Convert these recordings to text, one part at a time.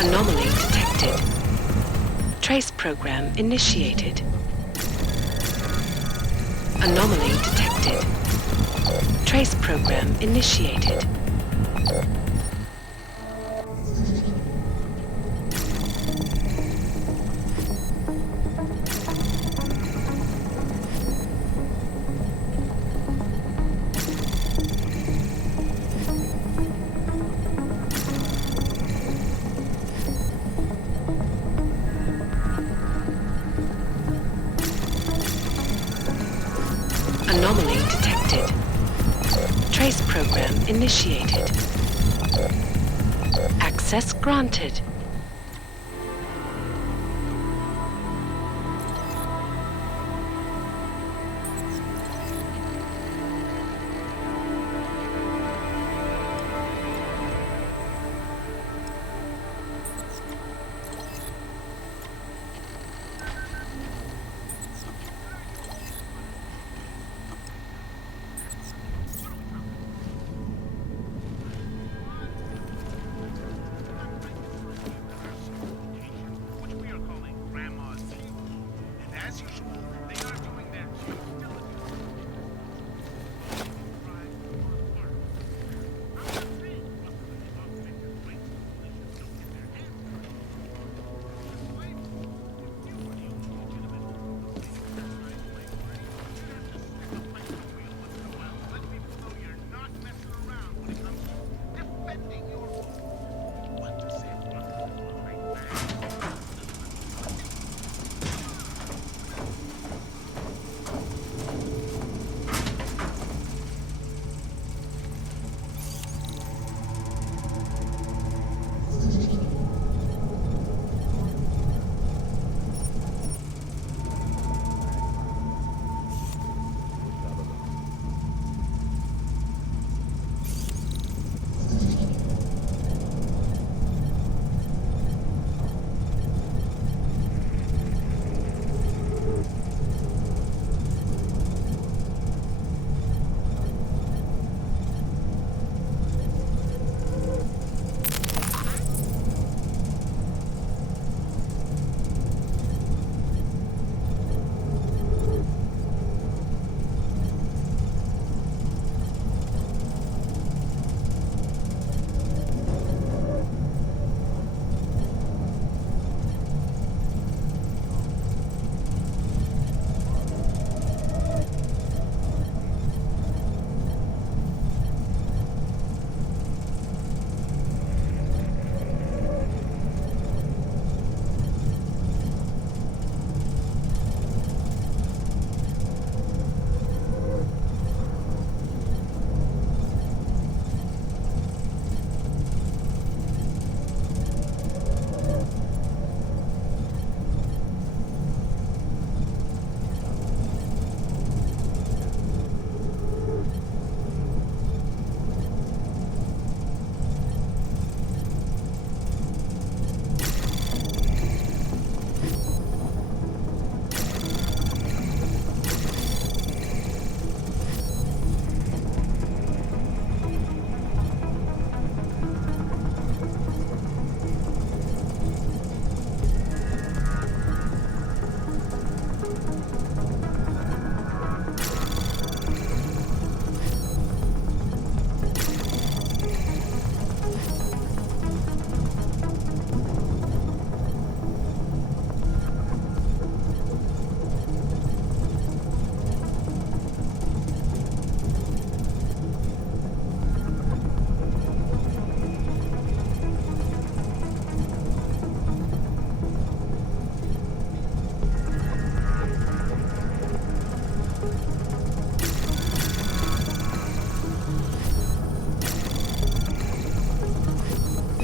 Anomaly detected. Trace program initiated. Anomaly detected. Trace program initiated. Anomaly detected. Trace program initiated. Access granted.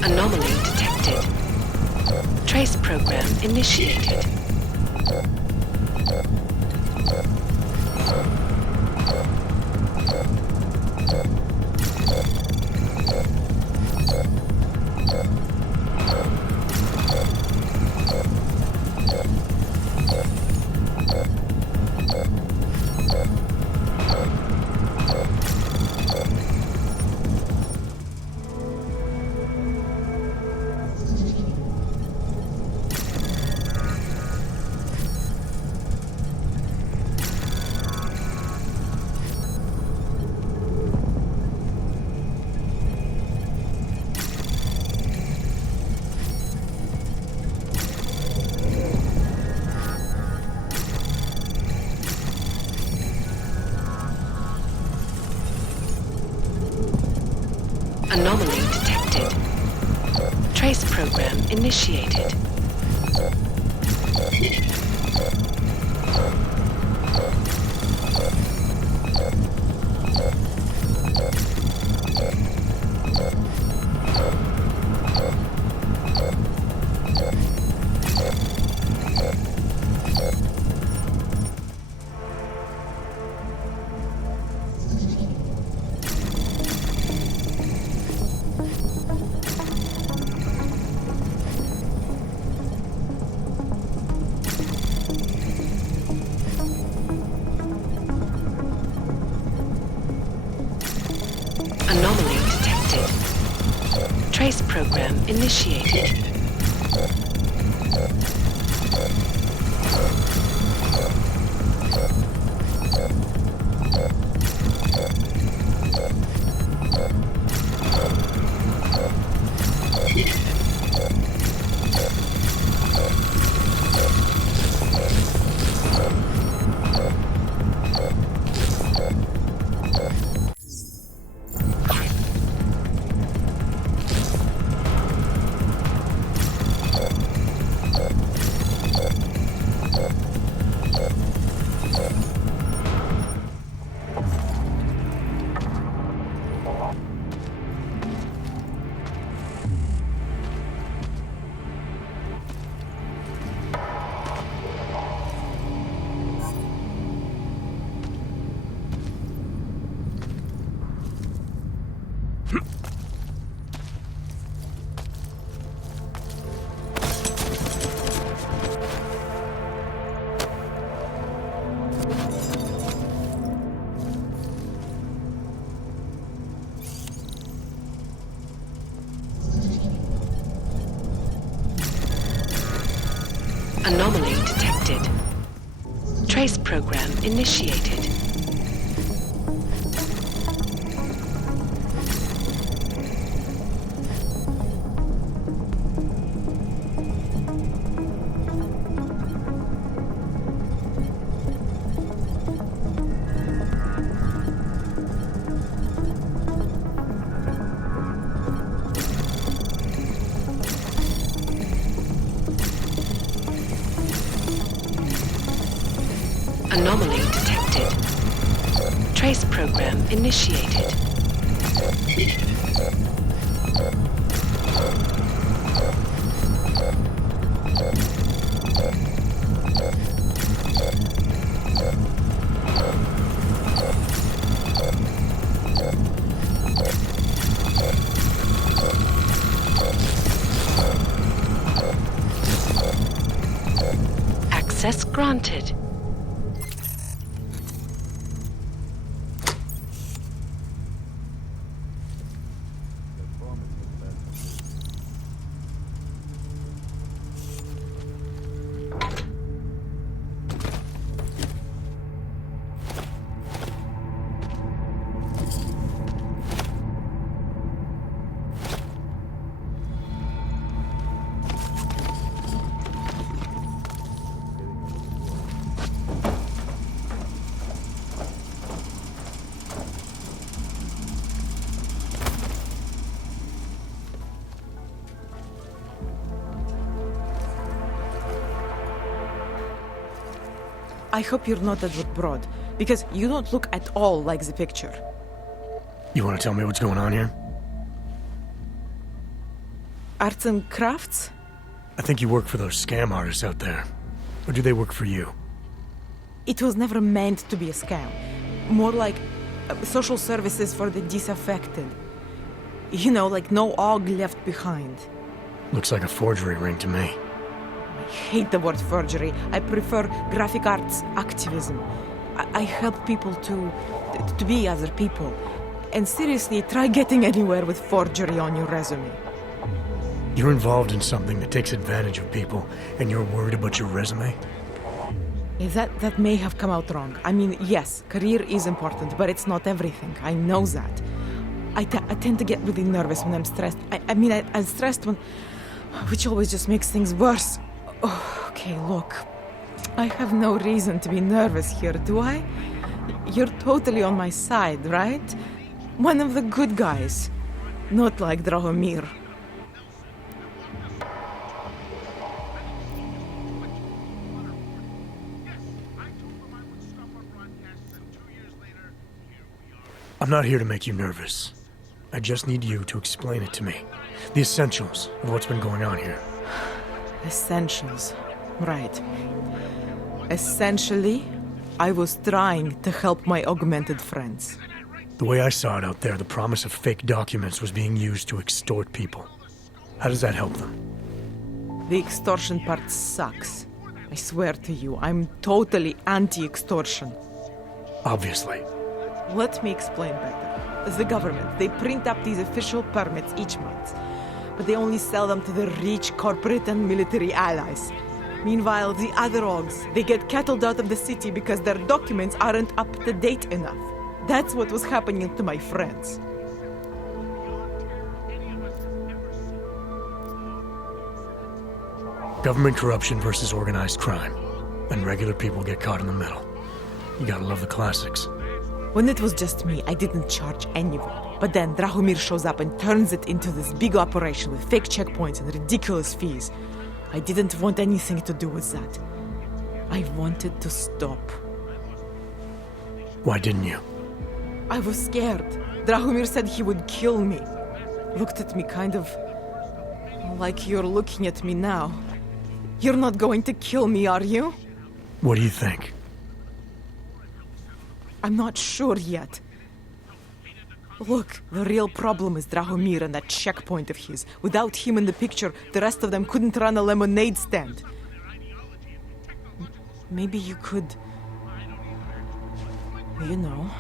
Anomaly detected. Trace program initiated. Anomaly detected. Trace program initiated. Anomaly detected. Trace program initiated. Anomaly detected. Trace program initiated. Anomaly detected. Trace program initiated. Access granted. I hope you're not Edward Broad, because you don't look at all like the picture. You want to tell me what's going on here? Arts and crafts? I think you work for those scam artists out there. Or do they work for you? It was never meant to be a scam. More like social services for the disaffected. You know, like no og left behind. Looks like a forgery ring to me. I hate the word forgery. I prefer graphic arts activism. I help people to be other people. And seriously, try getting anywhere with forgery on your resume. You're involved in something that takes advantage of people, and you're worried about your resume? That may have come out wrong. I mean, yes, career is important, but it's not everything. I know that. I tend to get really nervous when I'm stressed. I'm stressed when... which always just makes things worse. Oh, okay, look. I have no reason to be nervous here, do I? You're totally on my side, right? One of the good guys. Not like Drahomir. I'm not here to make you nervous. I just need you to explain it to me. The essentials of what's been going on here. Essentials. Right. Essentially, I was trying to help my augmented friends. The way I saw it out there, the promise of fake documents was being used to extort people. How does that help them? The extortion part sucks. I swear to you, I'm totally anti-extortion. Obviously. Let me explain better. The government, they print up these official permits each month, but they only sell them to the rich corporate and military allies. Meanwhile, the other orgs, they get cattled out of the city because their documents aren't up to date enough. That's what was happening to my friends. Government corruption versus organized crime. And regular people get caught in the middle. You gotta love the classics. When it was just me, I didn't charge anyone. But then Drahomir shows up and turns it into this big operation with fake checkpoints and ridiculous fees. I didn't want anything to do with that. I wanted to stop. Why didn't you? I was scared. Drahomir said he would kill me. Looked at me kind of like you're looking at me now. You're not going to kill me, are you? What do you think? I'm not sure yet. Look, the real problem is Drahomir and that checkpoint of his. Without him in the picture, the rest of them couldn't run a lemonade stand. Maybe you could... You know...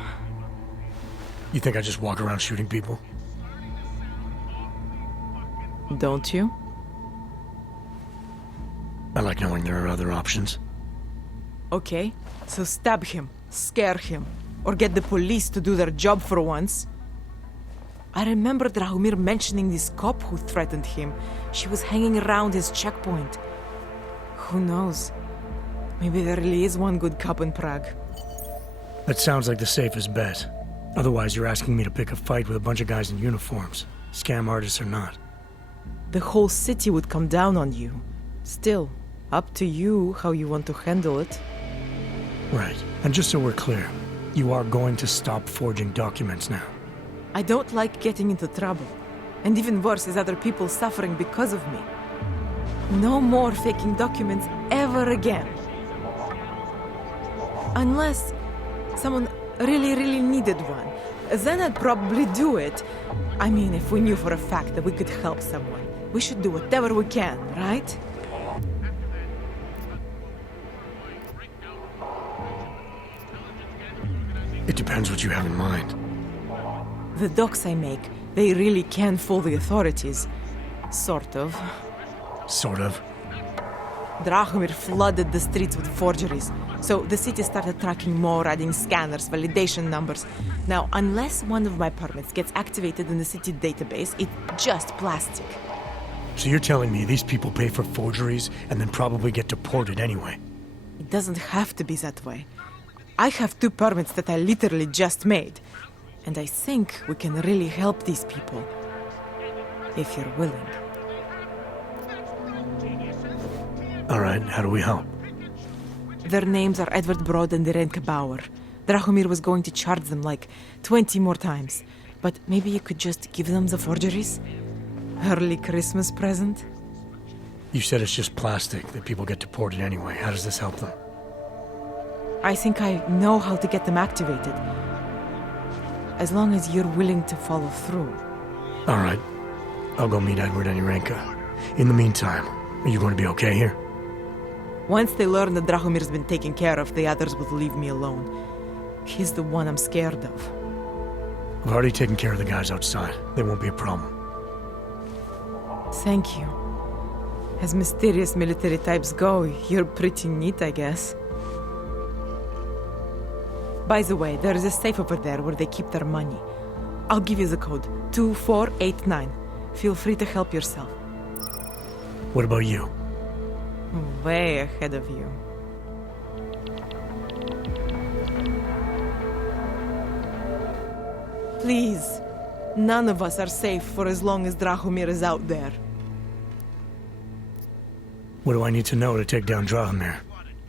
You think I just walk around shooting people? Don't you? I like knowing there are other options. Okay, so stab him, scare him, or get the police to do their job for once. I remember Drahomir mentioning this cop who threatened him. She was hanging around his checkpoint. Who knows? Maybe there really is one good cop in Prague. That sounds like the safest bet. Otherwise, you're asking me to pick a fight with a bunch of guys in uniforms, scam artists or not. The whole city would come down on you. Still, up to you how you want to handle it. Right. And just so we're clear, you are going to stop forging documents now. I don't like getting into trouble. And even worse is other people suffering because of me. No more faking documents ever again. Unless someone really needed one. Then I'd probably do it. I mean, if we knew for a fact that we could help someone. We should do whatever we can, right? It depends what you have in mind. The docs I make, they really can fool the authorities. Sort of. Sort of. Drahomir flooded the streets with forgeries, so the city started tracking more, adding scanners, validation numbers. Now, unless one of my permits gets activated in the city database, it's just plastic. So you're telling me these people pay for forgeries and then probably get deported anyway? It doesn't have to be that way. I have 2 permits that I literally just made. And I think we can really help these people. If you're willing. Alright, how do we help? Their names are Edward Broad and Irenka Bauer. Drahomir was going to charge them like 20 more times. But maybe you could just give them the forgeries? Early Christmas present? You said it's just plastic, that people get deported anyway. How does this help them? I think I know how to get them activated. As long as you're willing to follow through. Alright. I'll go meet Edward and Irenka. In the meantime, are you going to be okay here? Once they learn that Drahomir's been taken care of, the others will leave me alone. He's the one I'm scared of. I've already taken care of the guys outside. They won't be a problem. Thank you. As mysterious military types go, you're pretty neat, I guess. By the way, there is a safe over there where they keep their money. I'll give you the code. 2489. Feel free to help yourself. What about you? Way ahead of you. Please, None of us are safe for as long as Drahomir is out there. What do I need to know to take down Drahomir?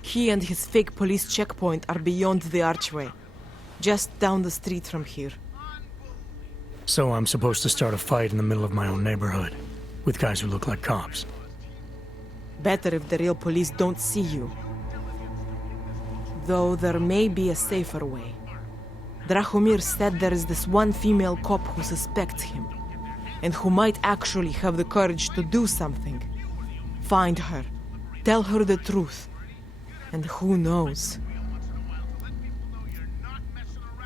He and his fake police checkpoint are beyond the archway. Just down the street from here. So I'm supposed to start a fight in the middle of my own neighborhood, with guys who look like cops. Better if the real police don't see you. Though there may be a safer way. Drahomir said there is this one female cop who suspects him, and who might actually have the courage to do something. Find her. Tell her the truth. And who knows?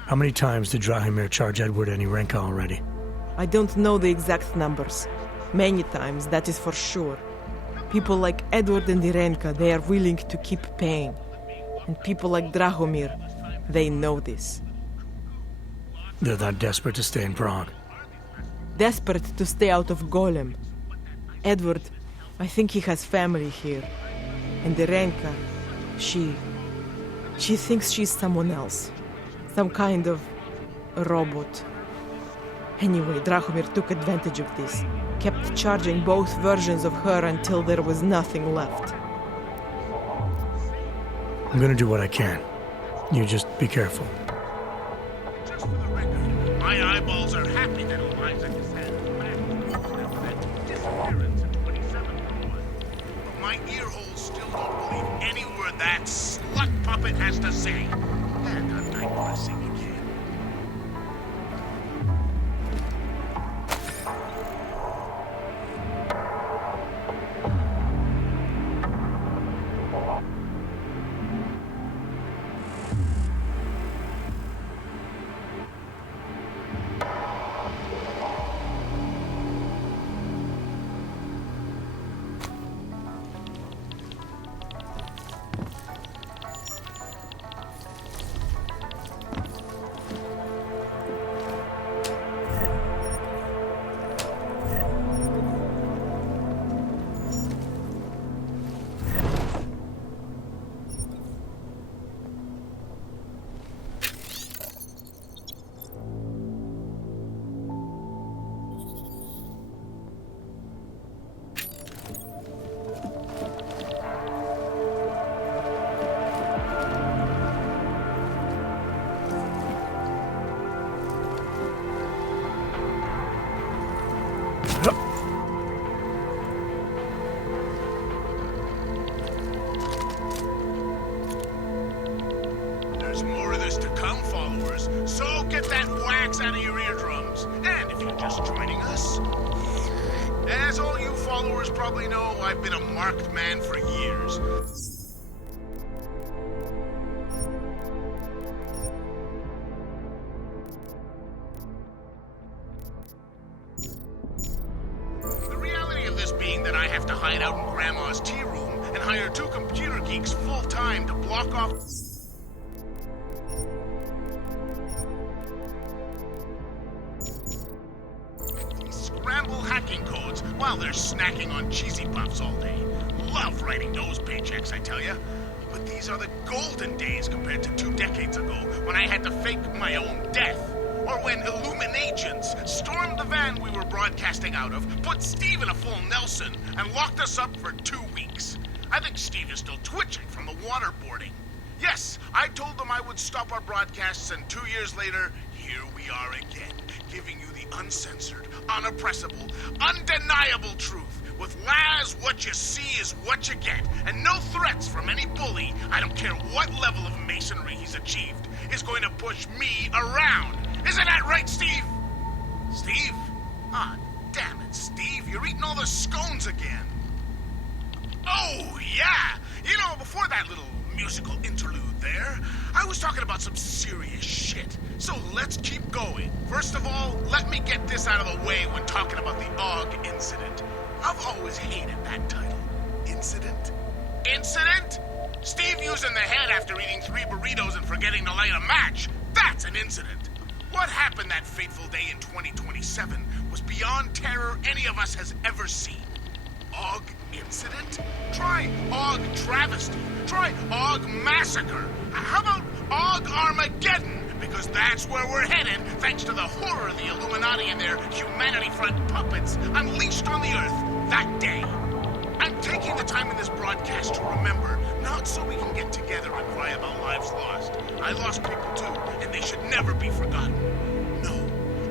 How many times did Drahomir charge Edward and Irenka already? I don't know the exact numbers. Many times, that is for sure. People like Edward and Irenka, they are willing to keep paying. And people like Drahomir, they know this. They're that desperate to stay in Prague. Desperate to stay out of Golem. Edward, I think he has family here. And Irenka, she thinks she's someone else. Some kind of robot. Anyway, Drahomir took advantage of this. Kept charging both versions of her until there was nothing left. I'm gonna do what I can. You just be careful. Just for the record, my eyeballs are happy that Eliza Cassandra's back after that disappearance in 27-1. But my ear holes still don't believe any word that slut puppet has to say. And I'm digressing again. There's more of this to come, followers, so get that wax out of your eardrums. And if you're just joining us, as all you followers probably know, I've been a marked man for years. The reality of this being that I have to hide out in Grandma's tea room and hire 2 computer geeks full-time to block off scramble hacking codes while they're snacking on cheesy puffs all day. Love writing those paychecks, I tell ya. But these are the golden days compared to 2 decades ago when I had to fake my own death. Or when Illuminagents stormed the van we were broadcasting out of, put Steve in a full Nelson, and locked us up for 2 weeks. I think Steve is still twitching from the waterboarding. Yes, I told them I would stop our broadcasts, and 2 years later, here we are again, giving you the uncensored, unoppressible, undeniable truth. With Laz, what you see is what you get, and no threats from any bully, I don't care what level of masonry he's achieved, is going to push me around. Isn't that right, Steve? Steve? Ah, damn it, Steve, you're eating all the scones again. Oh, yeah! You know, before that little musical interlude there, I was talking about some serious shit. So let's keep going. First of all, let me get this out of the way when talking about the Og incident. I've always hated that title. Incident? Incident? Steve using the head after eating 3 burritos and forgetting to light a match. That's an incident. What happened that fateful day in 2027 was beyond terror any of us has ever seen. Og incident? Try Og travesty. Try Og massacre. How about Og Armageddon? Because that's where we're headed, thanks to the horror of the Illuminati and their Humanity Front puppets unleashed on the Earth that day. I'm taking the time in this broadcast to remember, not so we can get together and cry about lives lost. I lost people too, and they should never be forgotten. No,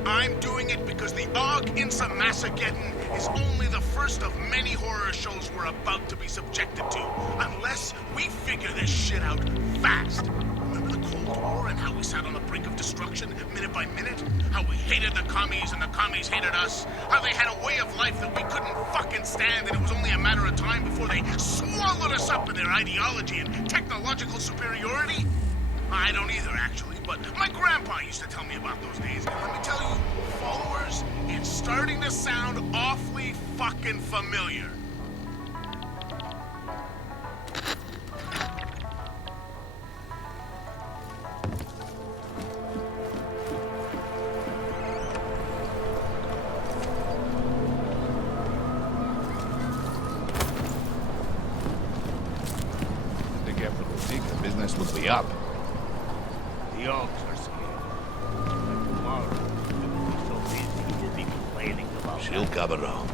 I'm doing it because the Og Insa Massageddon is only the first of many horror shows we're about to be subjected to, unless we figure this shit out fast. Remember the Cold War and how we sat on the brink of destruction minute by minute? How we hated the commies and the commies hated us? How they had a way of life that we couldn't fucking stand, and it was only a matter of time before they swallowed us up in their ideology and technological superiority? I don't either, actually, but my grandpa used to tell me about those days. And let me tell you, followers, it's starting to sound awfully fucking familiar. Business will be up. The Oaks are scared. But tomorrow, you'll be so busy you'll be complaining about She'll come around.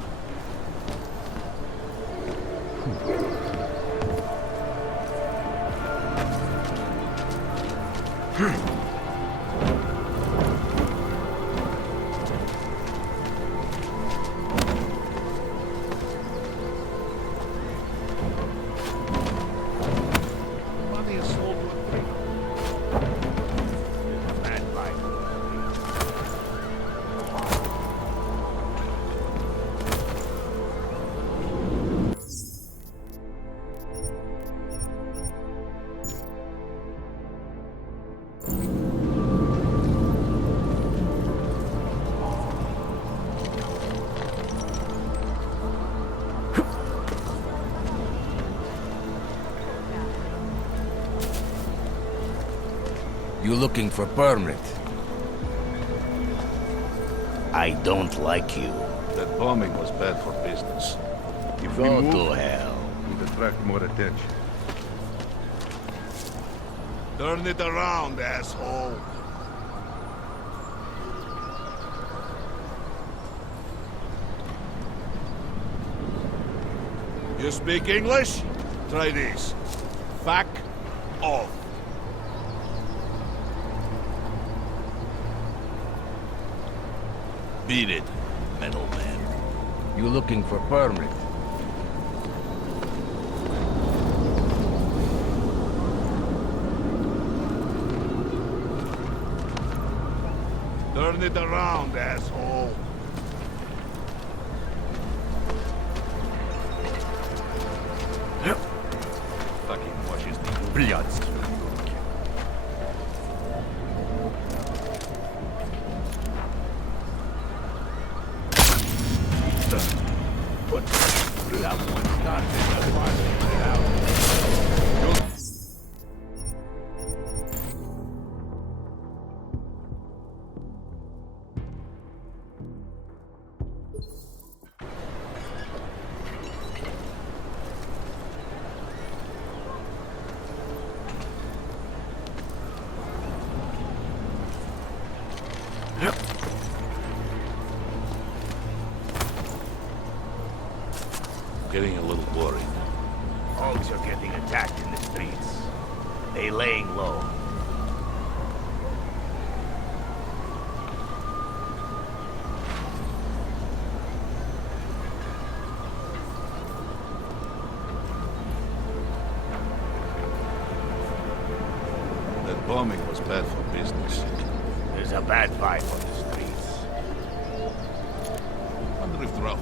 money is sold to a creep. There's a bad vibe. You looking for permit? I don't like you. That bombing was bad for business. If we Go move, to hell. we'd attract more attention. Turn it around, asshole. You speak English? Try this. Fuck off. Beat it, metal man. You looking for permit? Turn it around, asshole. Fucking washes the blood. That one started the party out. Getting a little worried. Hogs are getting attacked in the streets. They laying low. That bombing was bad for business. There's a bad vibe on the streets. Wonder if they're out.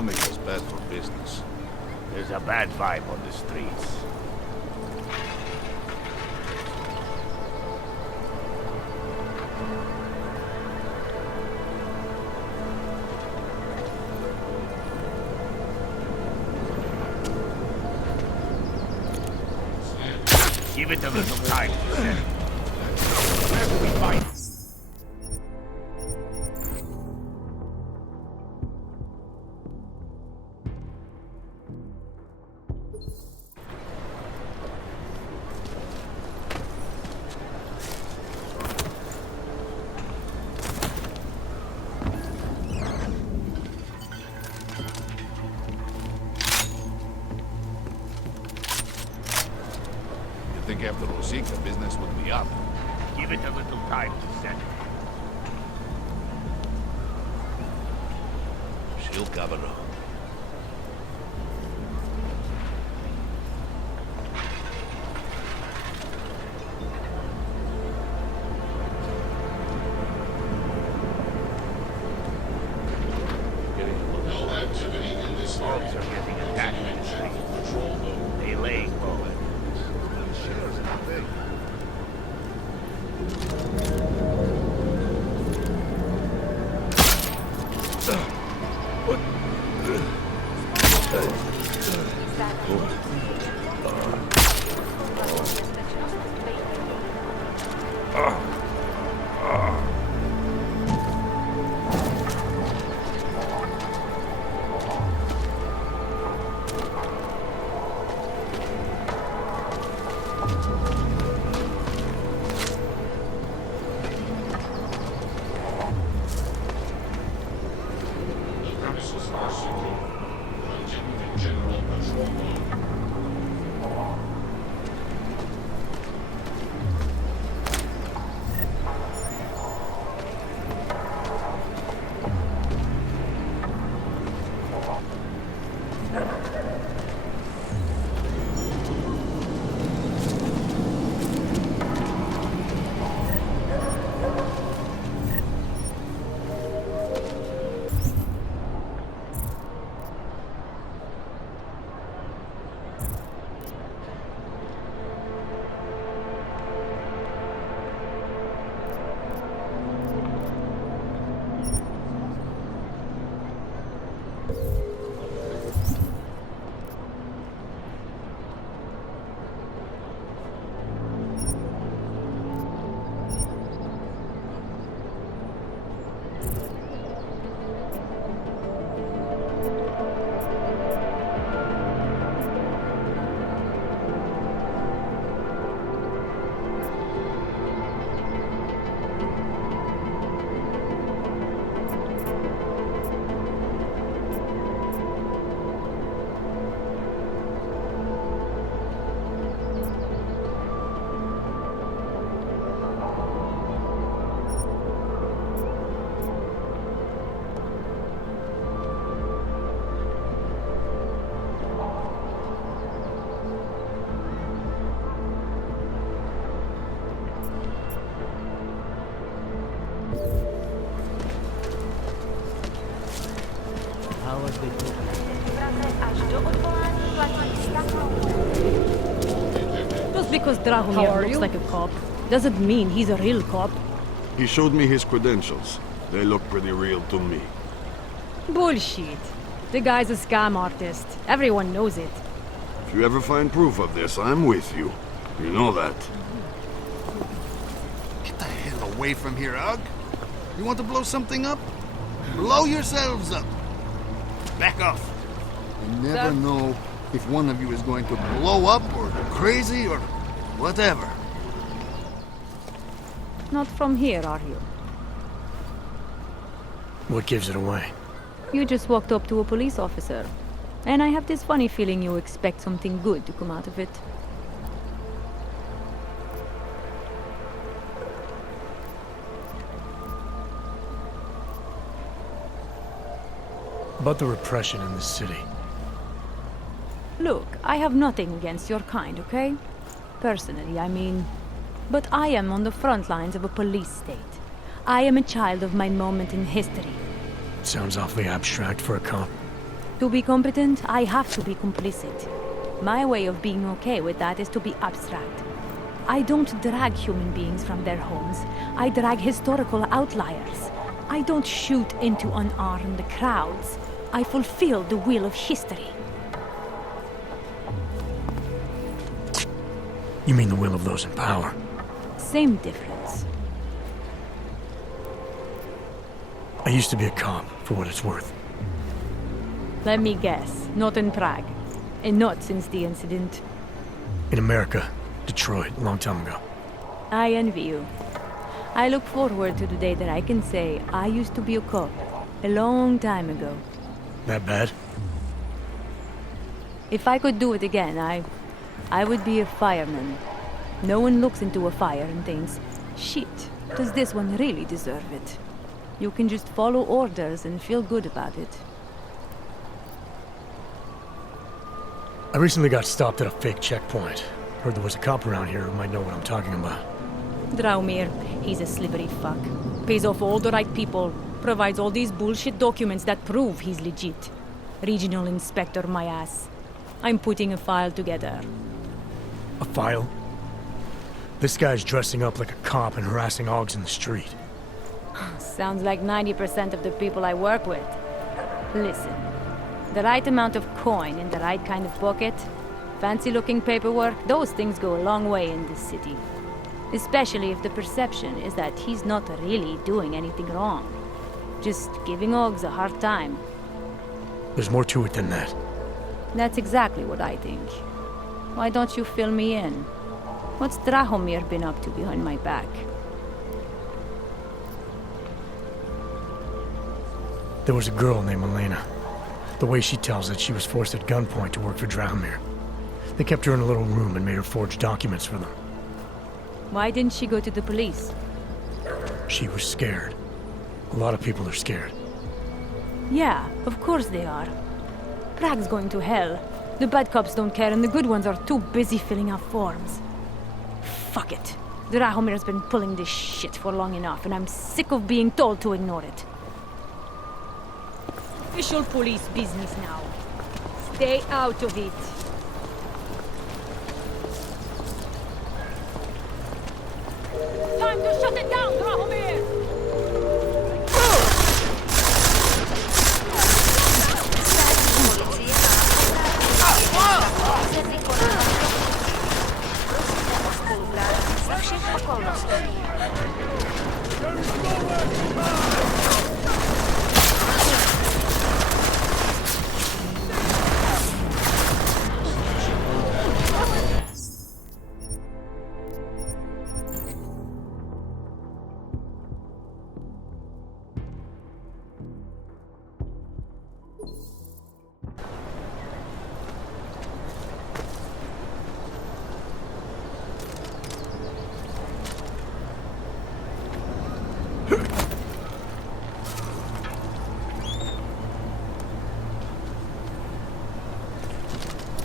bombing was bad for business. There's a bad vibe on the streets. Give it a little time to settle. Where do we fight? You think after Rosica, business would be up? Give it a little time to settle. She'll cover up. Folks are getting attacked in the street. They lay low. Just because Drahomir looks like a cop doesn't mean he's a real cop. He showed me his credentials. They look pretty real to me. Bullshit. The guy's a scam artist. Everyone knows it. If you ever find proof of this, I'm with you. You know that. Get the hell away from here, Ugg. You want to blow something up? Blow yourselves up. Back off. You never know if one of you is going to blow up or go crazy or whatever. Not from here, are you? What gives it away? You just walked up to a police officer. And I have this funny feeling you expect something good to come out of it. About the repression in this city. Look, I have nothing against your kind, okay? Personally, I mean. But I am on the front lines of a police state. I am a child of my moment in history. Sounds awfully abstract for a cop. To be competent, I have to be complicit. My way of being okay with that is to be abstract. I don't drag human beings from their homes. I drag historical outliers. I don't shoot into unarmed crowds. I fulfill the will of history. You mean the will of those in power? Same difference. I used to be a cop, for what it's worth. Let me guess, not in Prague. And not since the incident. In America, Detroit, a long time ago. I envy you. I look forward to the day that I can say I used to be a cop. A long time ago. That bad? If I could do it again, I would be a fireman. No one looks into a fire and thinks, shit, does this one really deserve it? You can just follow orders and feel good about it. I recently got stopped at a fake checkpoint. Heard there was a cop around here who might know what I'm talking about. Draumir, he's a slippery fuck. Pays off all the right people. Provides all these bullshit documents that prove he's legit. Regional inspector, my ass. I'm putting a file together. A file? This guy's dressing up like a cop and harassing hogs in the street. Sounds like 90% of the people I work with. Listen, the right amount of coin in the right kind of pocket, fancy-looking paperwork, those things go a long way in this city. Especially if the perception is that he's not really doing anything wrong. Just giving hogs a hard time. There's more to it than that. That's exactly what I think. Why don't you fill me in? What's Drahomir been up to behind my back? There was a girl named Helena. The way she tells it, she was forced at gunpoint to work for Drahomir. They kept her in a little room and made her forge documents for them. Why didn't she go to the police? She was scared. A lot of people are scared. Yeah, of course they are. Prague's going to hell. The bad cops don't care and the good ones are too busy filling out forms. Fuck it. Drahomir's been pulling this shit for long enough and I'm sick of being told to ignore it. Official police business now. Stay out of it. Time to shut it down, Drahomir!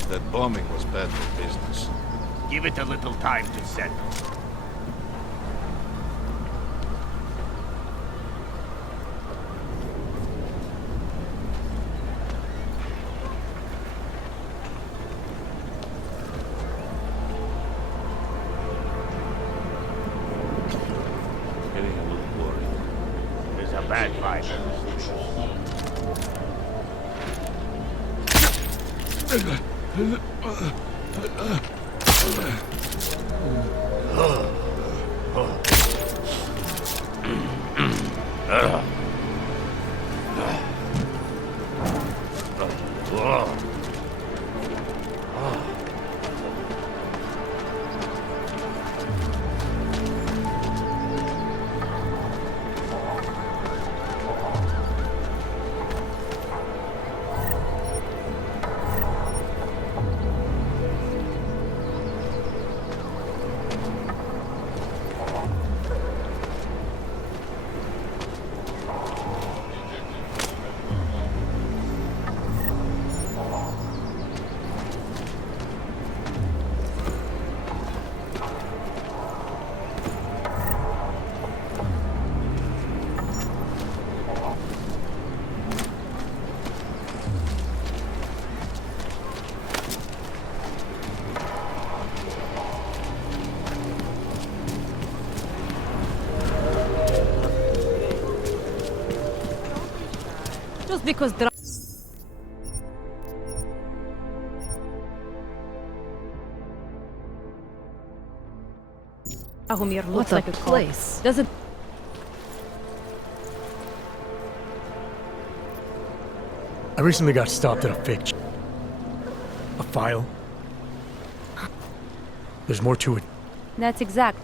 That bombing was bad for business. Give it a little time to settle. Getting a little worried. There's a bad vibe. Because Drahomir looks like a place. Doesn't I recently got stopped at a fake a file. There's more to it. That's exact.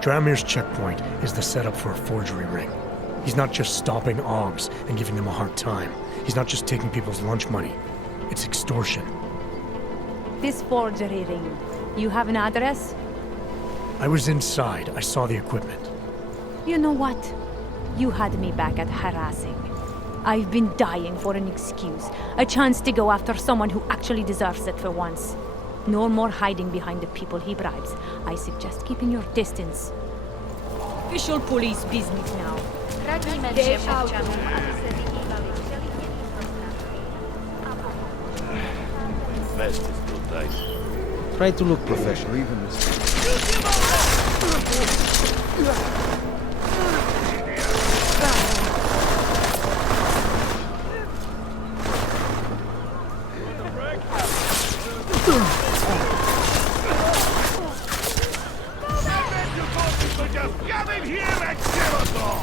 Drahomir's checkpoint is the setup for a forgery ring. He's not just stopping Augs and giving them a hard time. He's not just taking people's lunch money. It's extortion. This forgery ring. You have an address? I was inside. I saw the equipment. You know what? You had me back at harassing. I've been dying for an excuse. A chance to go after someone who actually deserves it for once. No more hiding behind the people he bribes. I suggest keeping your distance. Official police business now. Best is too tight. Try to look professional, even this. Come in here and kill us all!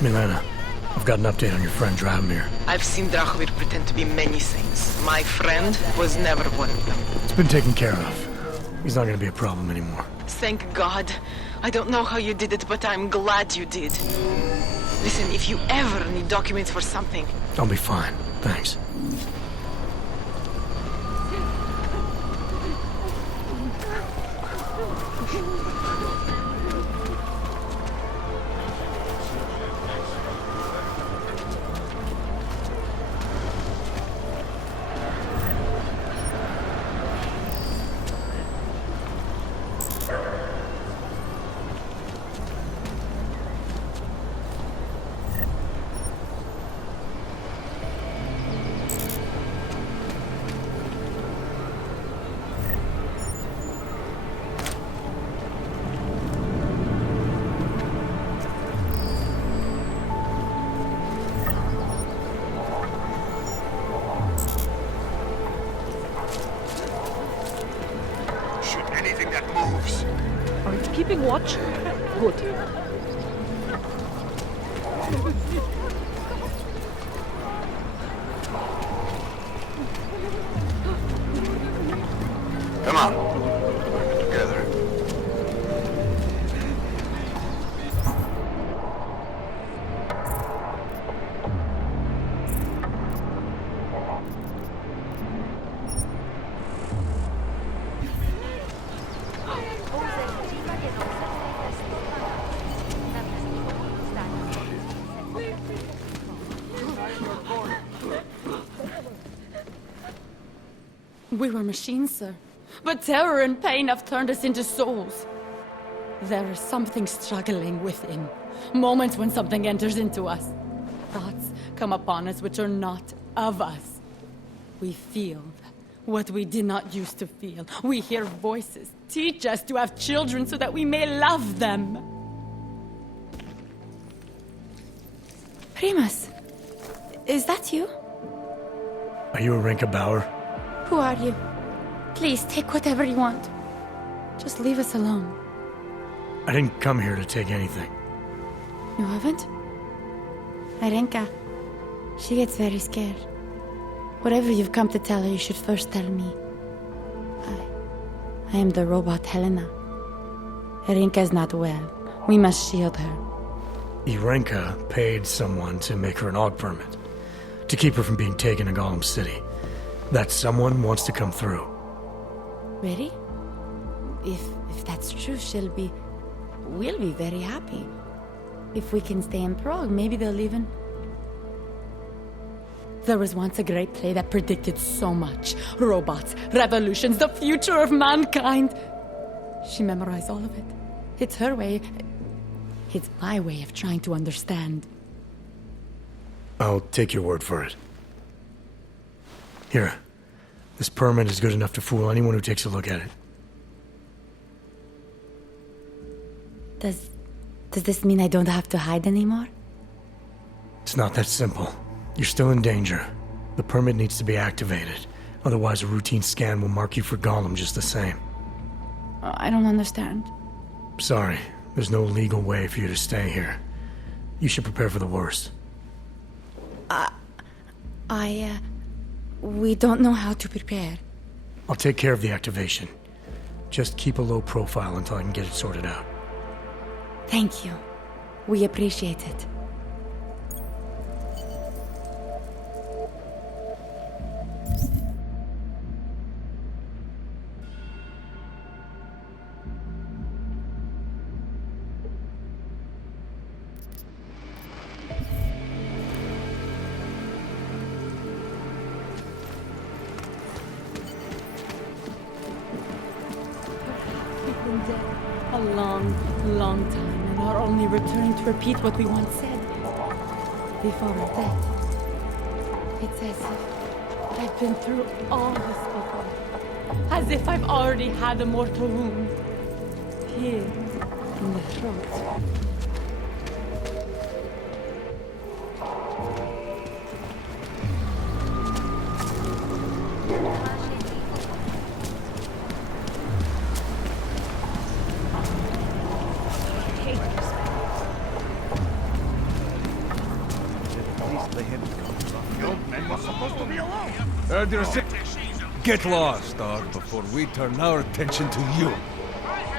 Helena, I've got an update on your friend Drahomir. I've seen Drahomir pretend to be many things. My friend was never one of them. It's been taken care of. He's not gonna be a problem anymore. Thank God. I don't know how you did it, but I'm glad you did. Listen, if you ever need documents for something... I'll be fine. Thanks. Keeping watch? Good. Come on. Together. We were machines, sir. But terror and pain have turned us into souls. There is something struggling within. Moments when something enters into us. Thoughts come upon us which are not of us. We feel what we did not used to feel. We hear voices. Teach us to have children so that we may love them. Primus, is that you? Are you Irenka Bauer? Who are you? Please, take whatever you want. Just leave us alone. I didn't come here to take anything. You haven't? Irenka, she gets very scared. Whatever you've come to tell her, you should first tell me. I am the robot Helena. Irenka is not well. We must shield her. Irenka paid someone to make her an AUG permit. To keep her from being taken to Golem City. That someone wants to come through. Really? If that's true, we'll be very happy. If we can stay in Prague, maybe they'll even... There was once a great play that predicted so much. Robots, revolutions, the future of mankind. She memorized all of it. It's her way. It's my way of trying to understand. I'll take your word for it. Here. This permit is good enough to fool anyone who takes a look at it. Does this mean I don't have to hide anymore? It's not that simple. You're still in danger. The permit needs to be activated. Otherwise, a routine scan will mark you for Gollum just the same. I don't understand. Sorry, there's no legal way for you to stay here. You should prepare for the worst. We don't know how to prepare. I'll take care of the activation. Just keep a low profile until I can get it sorted out. Thank you. We appreciate it. A long time, and are only returning to repeat what we once said before our death. It's as if I've been through all this before. As if I've already had a mortal wound. Here, in the throat. Get lost, dog, before we turn our attention to you.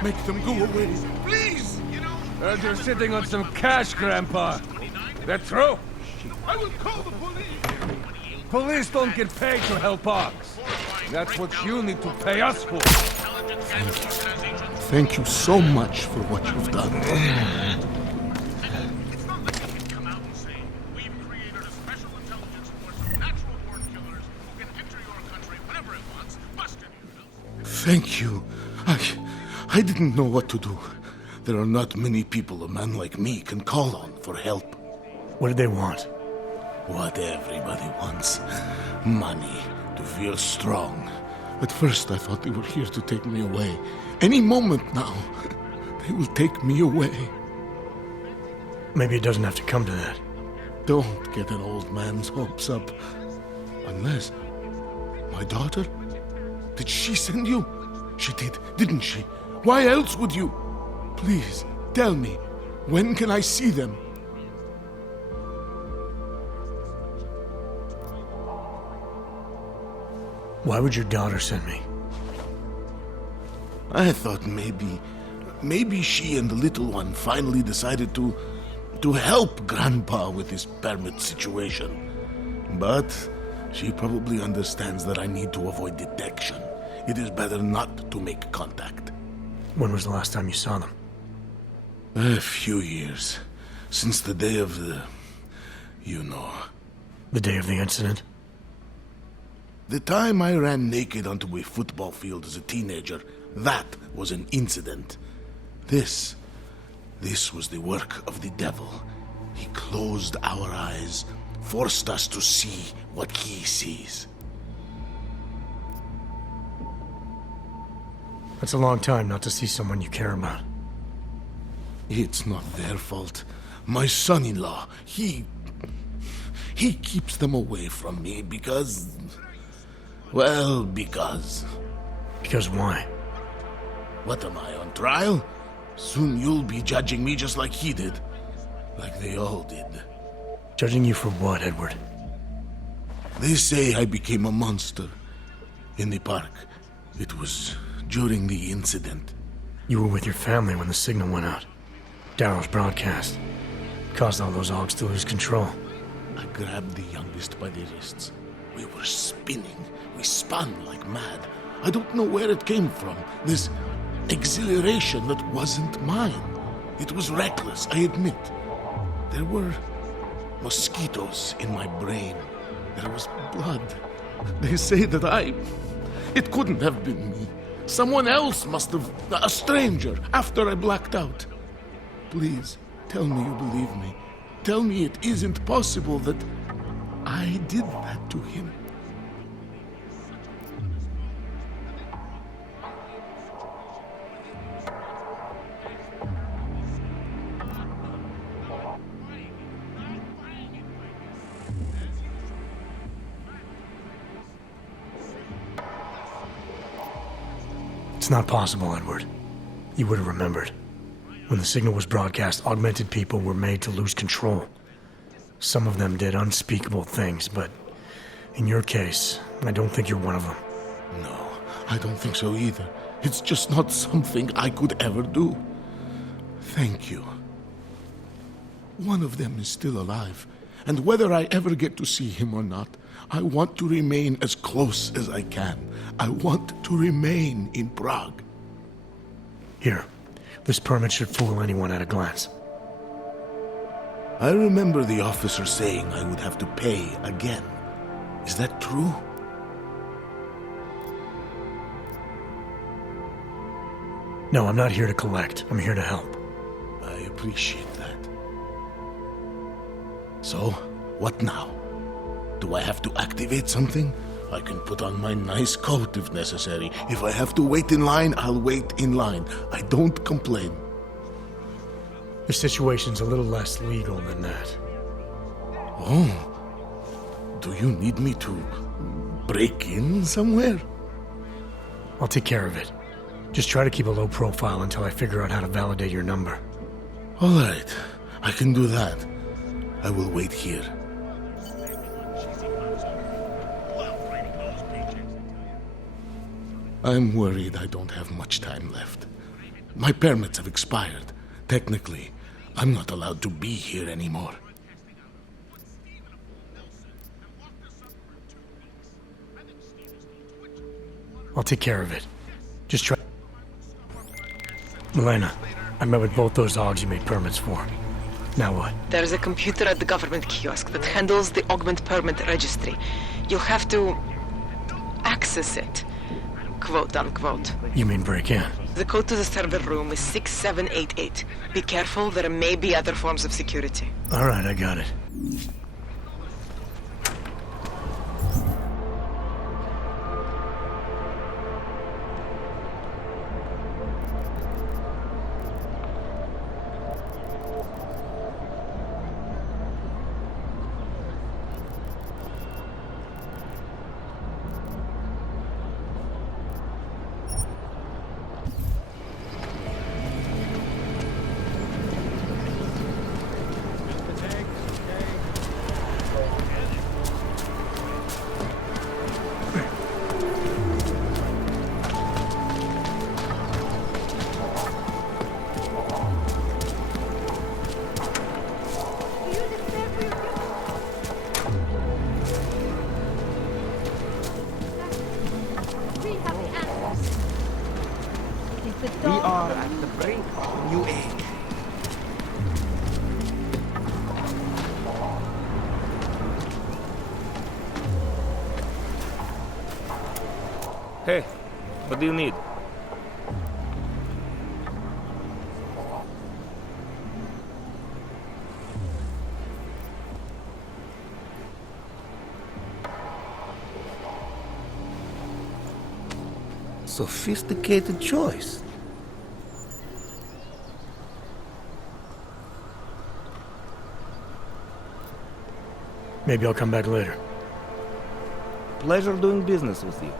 Make them go away, please! Heard you're sitting on some cash, Grandpa. That true? I will call the police! Police don't get paid to help us. That's what you need to pay us for. Thank you so much for what you've done. It's not like you can come out and say, we've created a special intelligence force of natural-born killers who can enter your country whenever it wants, busting you. Thank you. I didn't know what to do. There are not many people a man like me can call on for help. What did they want? What everybody wants. Money. To feel strong. At first I thought they were here to take me away. Any moment now, they will take me away. Maybe it doesn't have to come to that. Don't get an old man's hopes up. Unless... My daughter? Did she send you? She did, didn't she? Why else would you? Please, tell me. When can I see them? Why would your daughter send me? I thought maybe she and the little one finally decided to help Grandpa with his permit situation. But she probably understands that I need to avoid detection. It is better not to make contact. When was the last time you saw them? A few years. Since the day of the... you know. The day of the incident? The time I ran naked onto a football field as a teenager, that was an incident. This was the work of the devil. He closed our eyes, forced us to see what he sees. That's a long time not to see someone you care about. It's not their fault. My son-in-law, he keeps them away from me because... well, because... Because why? What am I, on trial? Soon you'll be judging me just like he did. Like they all did. Judging you for what, Edward? They say I became a monster. In the park. It was during the incident. You were with your family when the signal went out. Darrow's broadcast. Caused all those Augs to lose control. I grabbed the youngest by the wrists. We were spinning. We spun like mad. I don't know where it came from. This exhilaration that wasn't mine. It was reckless, I admit. There were mosquitoes in my brain. There was blood. They say that it couldn't have been me. Someone else must have... a stranger, after I blacked out. Please, tell me you believe me. Tell me it isn't possible that I did that to him. It's not possible, Edward. You would have remembered. When the signal was broadcast, augmented people were made to lose control. Some of them did unspeakable things, but in your case, I don't think you're one of them. No, I don't think so either. It's just not something I could ever do. Thank you. One of them is still alive, and whether I ever get to see him or not, I want to remain as close as I can. I want to remain in Prague. Here, this permit should fool anyone at a glance. I remember the officer saying I would have to pay again. Is that true? No, I'm not here to collect. I'm here to help. I appreciate that. So, what now? Do I have to activate something? I can put on my nice coat if necessary. If I have to wait in line, I'll wait in line. I don't complain. The situation's a little less legal than that. Oh. Do you need me to break in somewhere? I'll take care of it. Just try to keep a low profile until I figure out how to validate your number. All right. I can do that. I will wait here. I'm worried I don't have much time left. My permits have expired. Technically, I'm not allowed to be here anymore. I'll take care of it. Just try... Helena, I met with both those dogs you made permits for. Now what? There's a computer at the government kiosk that handles the augment permit registry. You'll have to access it. Quote unquote. You mean break in? The code to the server room is 6788. Be careful, there may be other forms of security. All right, I got it. We are at the brink of a new age. Hey, what do you need? Sophisticated choice. Maybe I'll come back later. Pleasure doing business with you.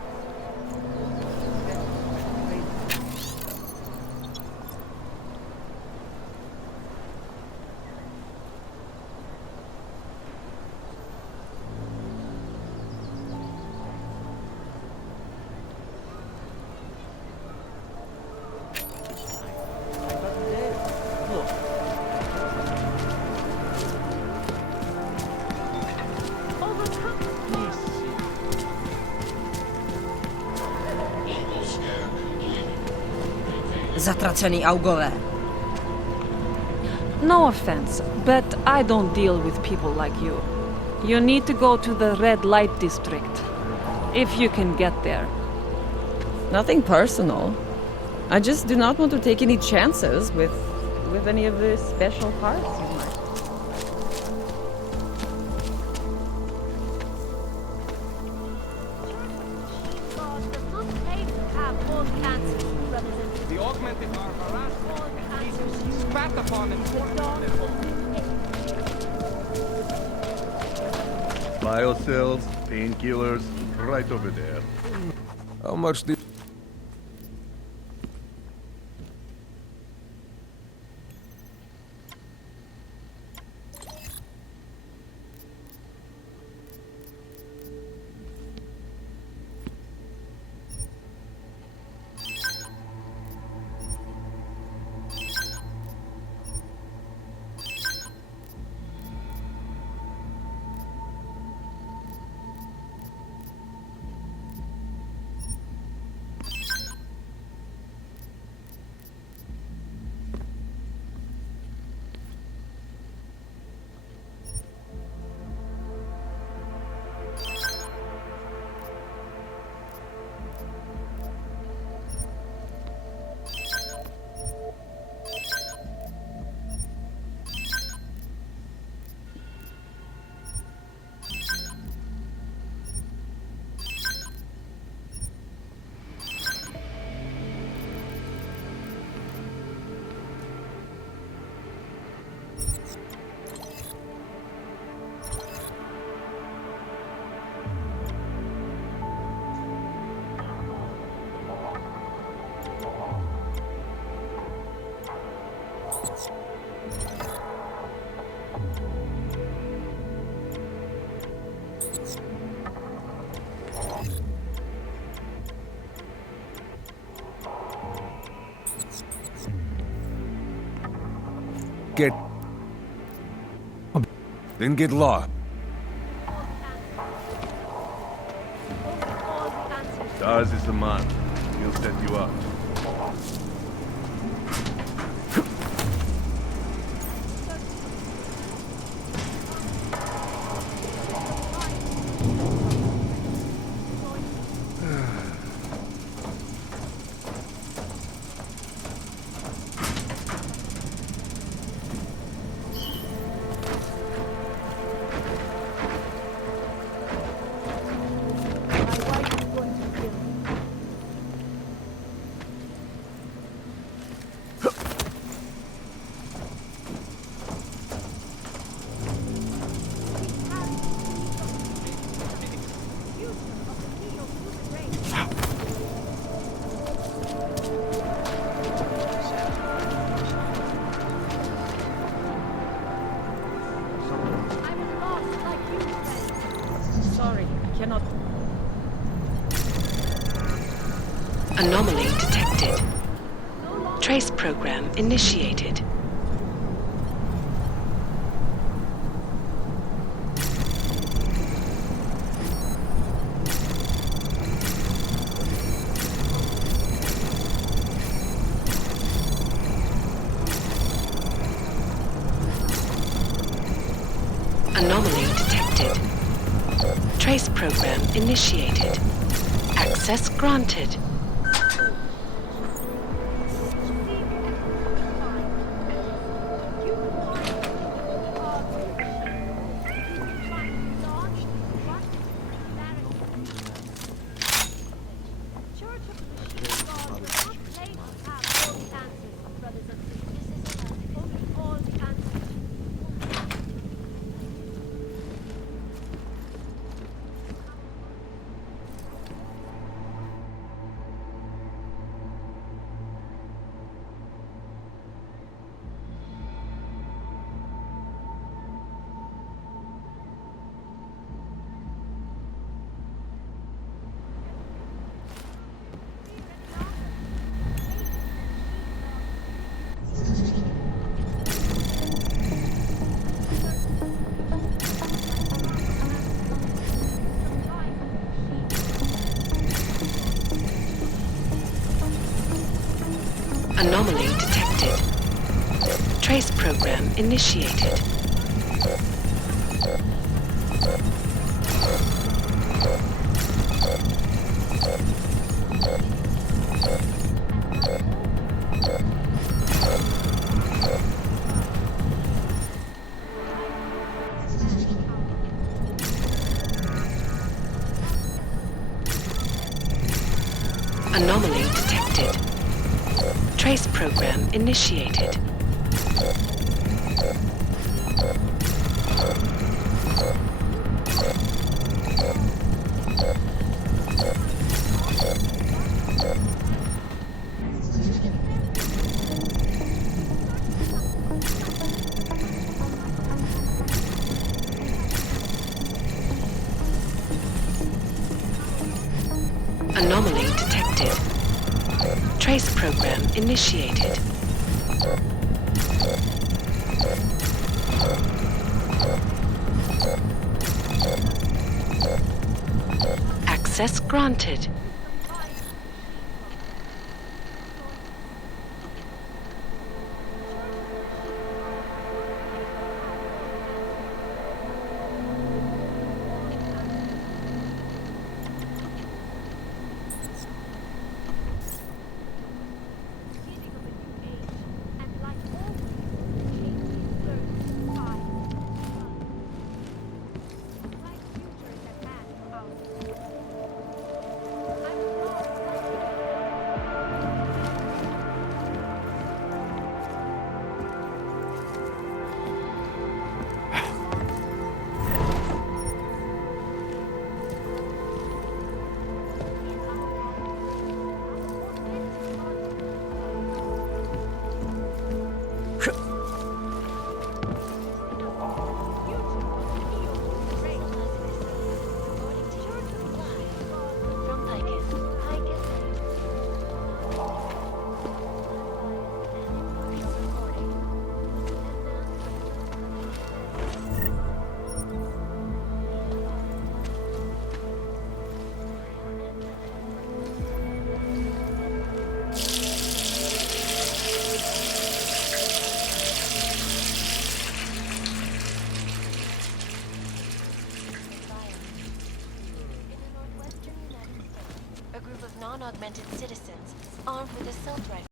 Zatracený augové. No offense, but I don't deal with people like you. You need to go to the red light district, if you can get there. Nothing personal. I just do not want to take any chances with any of the special parts you might. The augmented are harassed. He's spat upon and tortured at home. Biocells, painkillers, right over there. How much do... Get... Then get lost. Daz is the man. He'll set you up. Anomaly detected. Trace program initiated. Anomaly detected. Trace program initiated. Access granted. Anomaly detected. Trace program initiated. Anomaly detected. Trace program initiated. Anomaly detected. Trace program initiated. Access granted. non-augmented citizens armed with assault rifles.